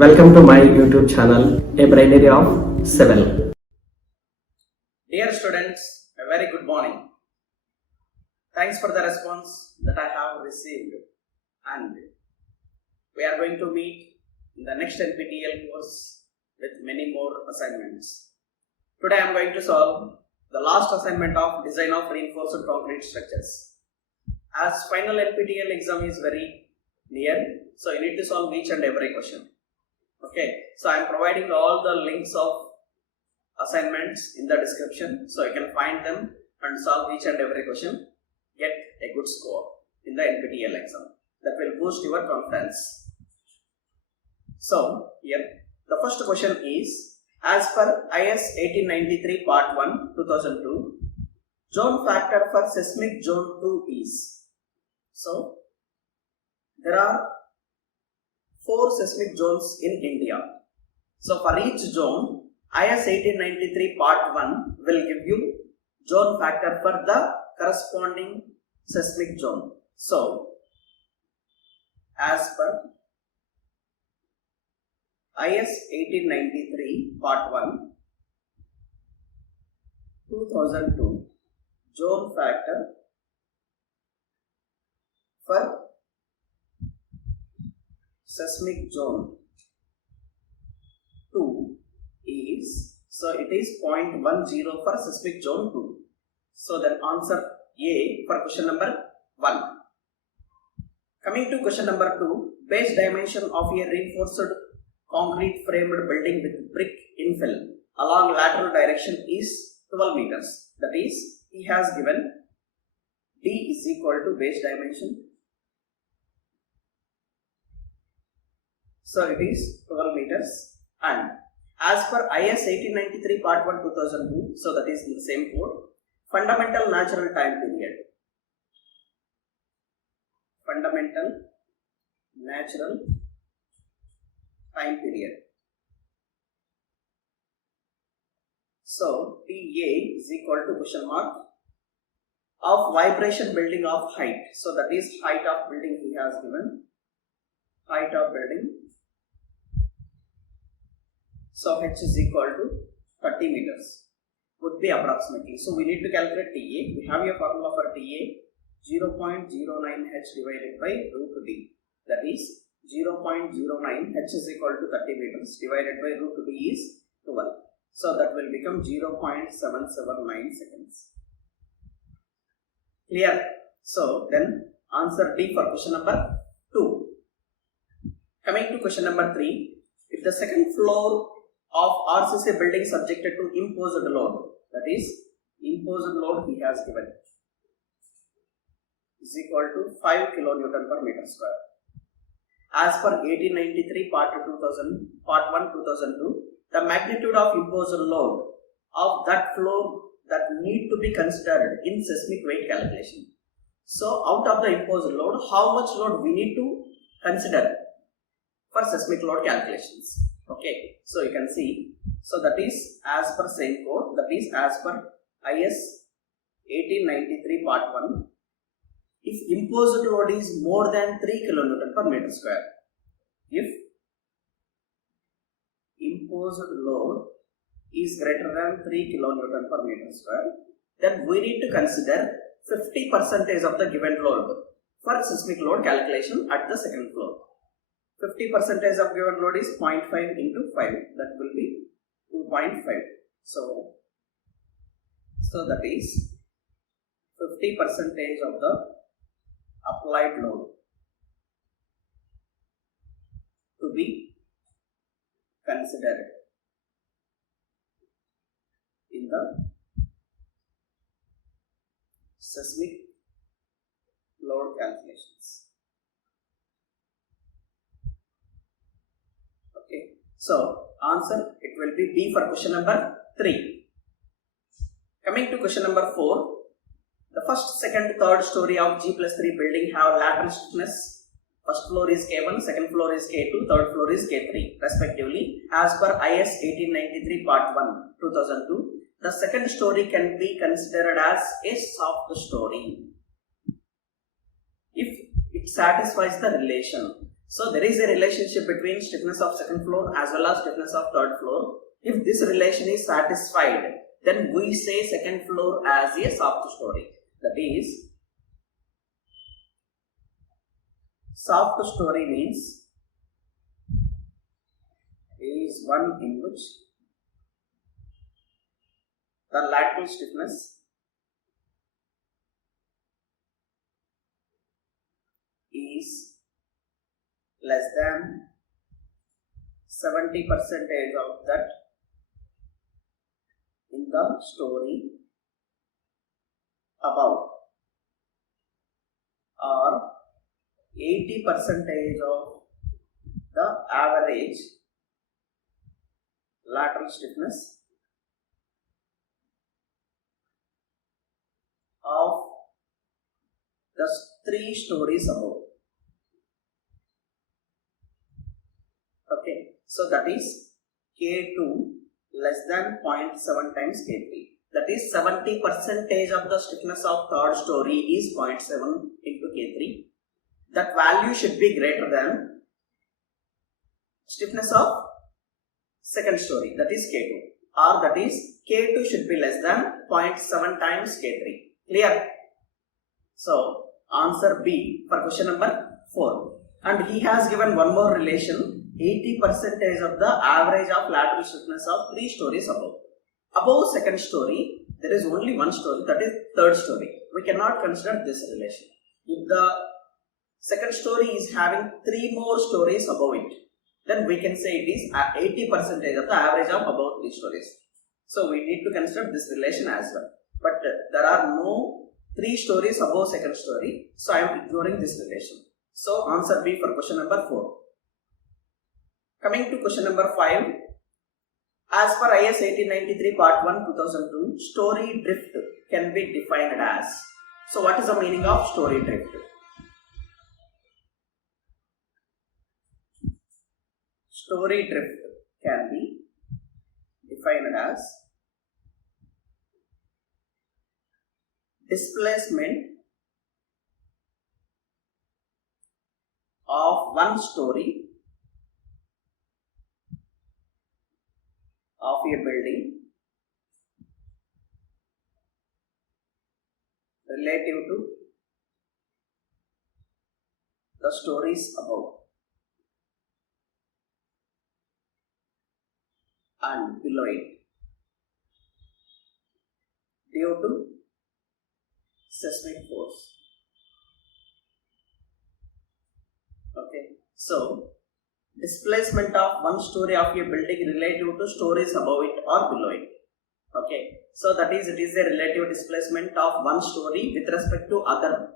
Welcome to my YouTube channel, A Binary of Civil. Dear students, a very good morning. Thanks for the response that I have received, and we are going to meet in the next NPTEL course with many more assignments. Today I am going to solve the last assignment of design of reinforced concrete structures. As final NPTEL exam is very near, so you need to solve each and every question. Okay, so I am providing all the links of assignments in the description, so you can find them and solve each and every question. Get a good score in the NPTEL exam. That will boost your confidence. So here the first question is, as per IS 1893 Part 1 2002, zone factor for seismic zone 2 is. So there are 4 seismic zones in India. So for each zone, IS 1893 Part 1 will give you zone factor for the corresponding seismic zone. So as per IS 1893 Part 1 2002, zone factor for seismic zone 2 is, so it is 0.10 for seismic zone 2. So then answer A for question number 1. Coming to question number 2, base dimension of a reinforced concrete framed building with brick infill along lateral direction is 12 meters. That is, he has given D is equal to base dimension. So it is 12 meters, and as per IS 1893 Part 1 2002, so that is in the same code, fundamental natural time period. Fundamental natural time period. So TA is equal to question mark of vibration building of height. So that is height of building he has given. Height of building. So h is equal to 30 meters would be approximately. So we need to calculate TA. We have a formula for TA, 0.09 h divided by root d. That is 0.09 h is equal to 30 meters divided by root d is 12. So that will become 0.779 seconds. Clear? So then answer D for question number 2. Coming to question number 3, if the second floor of RCC building subjected to imposed load, that is imposed load he has given, is equal to 5 kilonewton per meter square. As per 1893 Part 1 2002, the magnitude of imposed load of that floor that need to be considered in seismic weight calculation. So out of the imposed load, how much load we need to consider for seismic load calculations. Okay, so you can see, so that is as per same code, that is as per IS 1893 Part 1, if imposed load is more than 3 kilonewton per meter square, if imposed load is greater than 3 kilonewton per meter square, then we need to consider 50% of the given load for seismic load calculation at the second floor. 50% of given load is 0.5 into 5, that will be 2.5. So that is 50% of the applied load to be considered in the seismic load calculations. Okay, so answer it will be B for question number 3. Coming to question number 4, the first, second, third story of G+3 building have lateral stiffness. First floor is K1, second floor is K2, third floor is K3 respectively. As per IS 1893 Part 1 2002, the second story can be considered as a soft story if it satisfies the relation So there is a relationship between stiffness of second floor as well as stiffness of third floor. If this relation is satisfied, then we say second floor as a soft story. That is, soft story means is one in which the lateral stiffness is less than 70% of that in the story above, or 80% of the average lateral stiffness of the 3 stories above. Okay, so that is K2 less than 0.7 times K3. That is 70% of the stiffness of third story is 0.7 into K3. That value should be greater than stiffness of second story, that is K2, or that is K2 should be less than 0.7 times K3. Clear? So answer B for question number 4. And he has given one more relation, 80% of the average of lateral stiffness of 3 stories above. Above second story, there is only one story, that is third story. We cannot consider this relation. If the second story is having 3 more stories above it, then we can say it is 80% of the average of above 3 stories. So we need to consider this relation as well. But there are no 3 stories above second story, so I am ignoring this relation. So answer B for question number 4. Coming to question number 5. As per IS 1893 part 1 2002, story drift can be defined as. So what is the meaning of story drift? Story drift can be defined as displacement of one story of a building relative to the stories above and below it due to seismic force. Okay, so displacement of one story of a building relative to stories above it or below it. Okay, so that is, it is a relative displacement of one story with respect to other.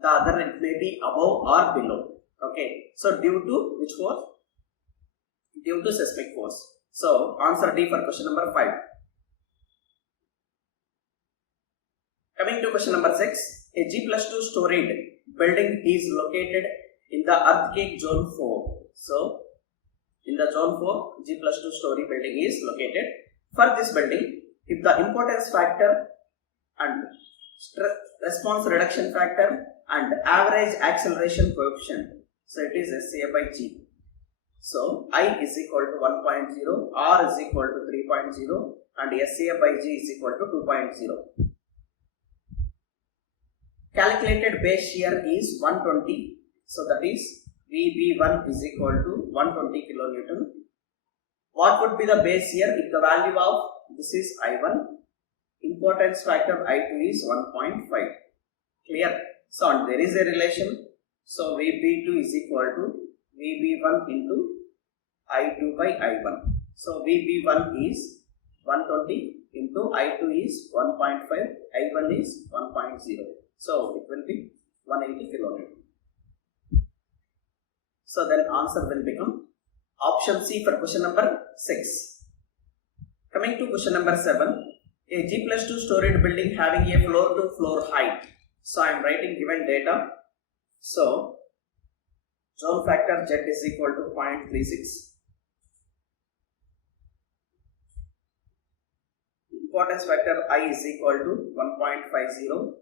The other, it may be above or below. Okay, so due to which force? Due to seismic force. So answer D for question number 5. Coming to question number 6. A G+2 storied building is located in the earthquake zone 4. So in the zone 4, G+2 story building is located. For this building, if the importance factor and response reduction factor and average acceleration coefficient, so it is SA by G. So I is equal to 1.0, R is equal to 3.0 and SA by G is equal to 2.0. Calculated base shear is 120. So that is VB1 is equal to 120 kilonewton. What would be the base shear if the value of this is I1, importance factor I2 is 1.5. Clear? So there is a relation. So VB2 is equal to VB1 into I2 by I1. So VB1 is 120 into I2 is 1.5, I1 is 1.0. So it will be 180 kilonewton. So then answer will become option C for question number 6. Coming to question number 7. A G+2 storied building having a floor to floor height. So I am writing given data. So zone factor Z is equal to 0.36. Importance factor I is equal to 1.50.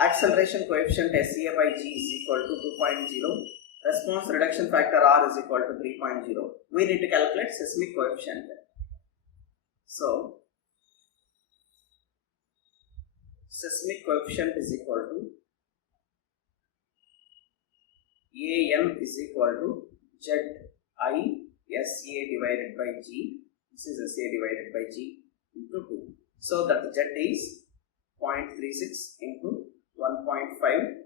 acceleration coefficient SCA by G is equal to 2.0, response reduction factor R is equal to 3.0. We need to calculate seismic coefficient. So, seismic coefficient is equal to AN is equal to ZI divided by G. This is SA divided by G into 2. So that Z is 0.36 into 1.5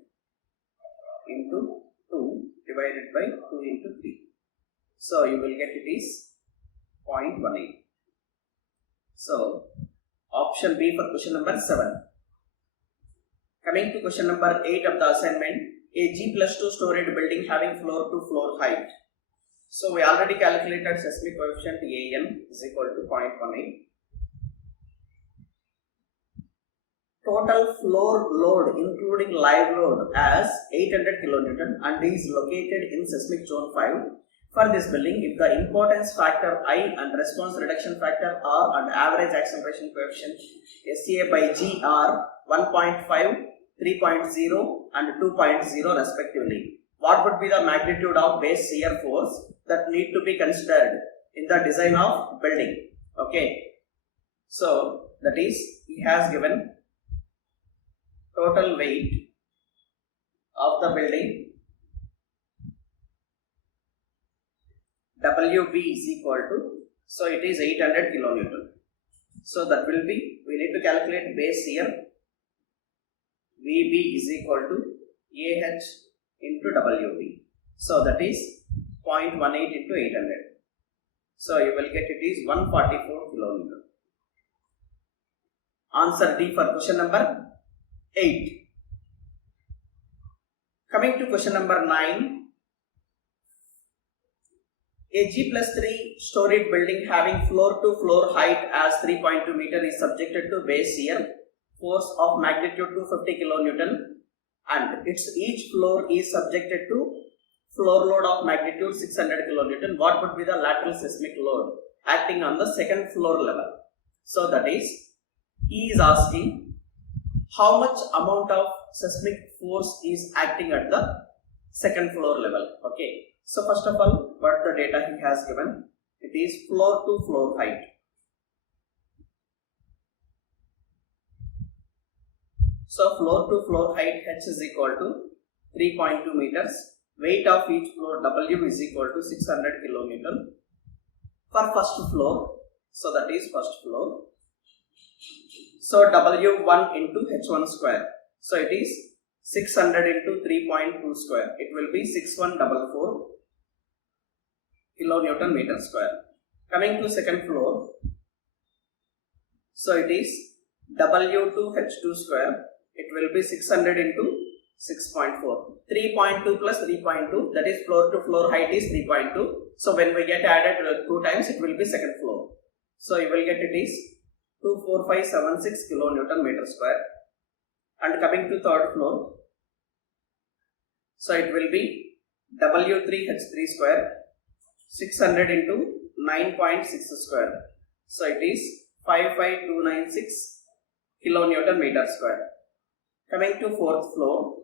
into 2 divided by 2 into 3. So you will get it is 0.18. So option B for question number 7. Coming to question number 8 of the assignment, a G+2 storage building having floor to floor height. So we already calculated seismic coefficient AN is equal to 0.18. Total floor load including live load as 800 kN and is located in seismic zone 5. For this building, if the importance factor I and response reduction factor R and average acceleration coefficient SCA by G are 1.5, 3.0 and 2.0 respectively, what would be the magnitude of base shear force that need to be considered in the design of building? Okay, so that is, he has given total weight of the building WB is equal to, so it is 800 kN. So that will be, we need to calculate base shear VB is equal to AH into WB. So that is 0.18 into 800. So you will get it is 144 kN. Answer D for question number 8. Coming to question number 9. A G+3 storied building having floor to floor height as 3.2 meter is subjected to base shear force of magnitude 250 kN and its each floor is subjected to floor load of magnitude 600 kN. What would be the lateral seismic load acting on the second floor level? So that is, he is asking how much amount of seismic force is acting at the second floor level. Okay. So first of all, what the data he has given, it is floor to floor height. So floor to floor height H is equal to 3.2 meters. Weight of each floor W is equal to 600 kN for first floor. So that is first floor. So W1 into H1 square. So it is 600 into 3.2 square. It will be 6144 kilonewton meter square. Coming to second floor, so it is W2H2 square. It will be 600 into 6.4. 3.2 plus 3.2, that is floor to floor height is 3.2. So when we get added 2 times, it will be second floor. So you will get it is 24576 kilonewton meter square. And coming to third floor, so it will be W3H3 square. 600 into 9.6 square. So it is 55296 kilonewton meter square. Coming to fourth floor,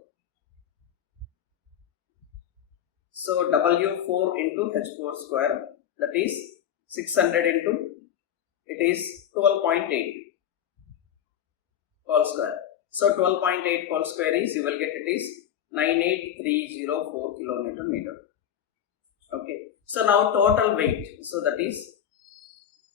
so W4 into H4 square, that is 600 into, it is 12.8 whole square. So 12.8 whole square is, you will get it is 98304 kilonewton meter. Okay. So now total weight, so that is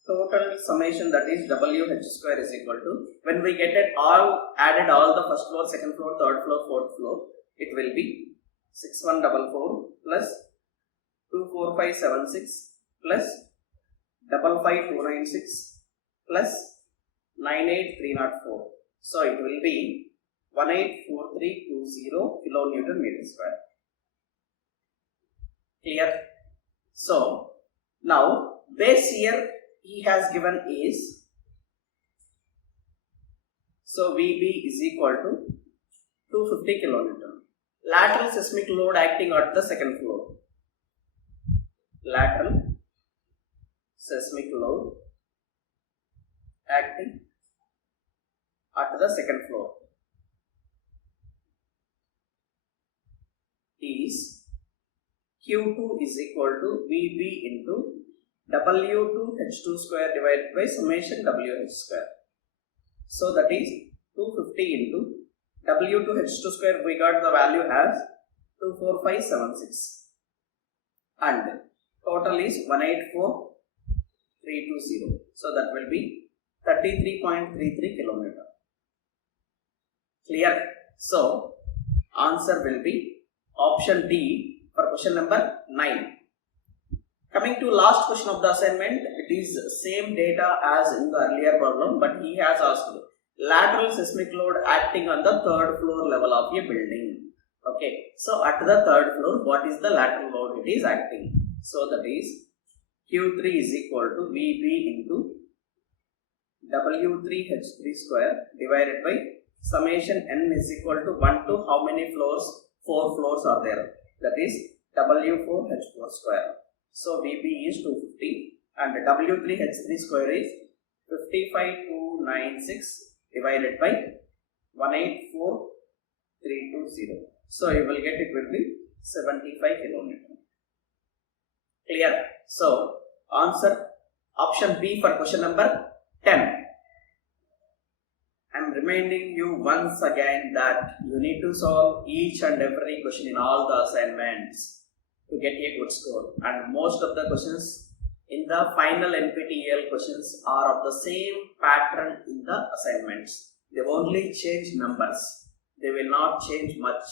total summation, that is WH square is equal to, when we get it all, added all the first floor, second floor, third floor, fourth floor, it will be 6144 plus 24576 plus 55296 plus 98304. So it will be 184320 kilonewton meter square. Clear? So now base shear he has given is, so VB is equal to 250 kilonewton. Lateral seismic load acting at the second floor. Lateral seismic load acting at the second floor. is Q2 is equal to VB into W2H2 square divided by summation WH square. So that is 250 into W2H2 square, we got the value as 24576 and total is 184320. So that will be 33.33 kilometer. Clear? So answer will be option D for question number 9. Coming to last question of the assignment, it is same data as in the earlier problem, but he has asked lateral seismic load acting on the third floor level of a building. Okay, so at the third floor, what is the lateral load it is acting? So that is Q3 is equal to VB into W3H3 square divided by summation N is equal to 1 to how many floors? 4 floors are there. That is W4H4 square. So VB is 250 and W3H3 square is 55296 divided by 184320. So you will get it will be 75 kilometers. Clear? So answer option B for question number 10. I am reminding you once again that you need to solve each and every question in all the assignments to get a good score, and most of the questions in the final NPTEL questions are of the same pattern in the assignments. They only change numbers, they will not change much.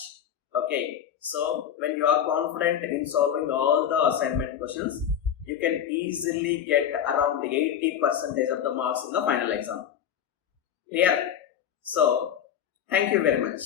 Okay, so when you are confident in solving all the assignment questions, you can easily get around 80% of the marks in the final exam. Clear? So thank you very much.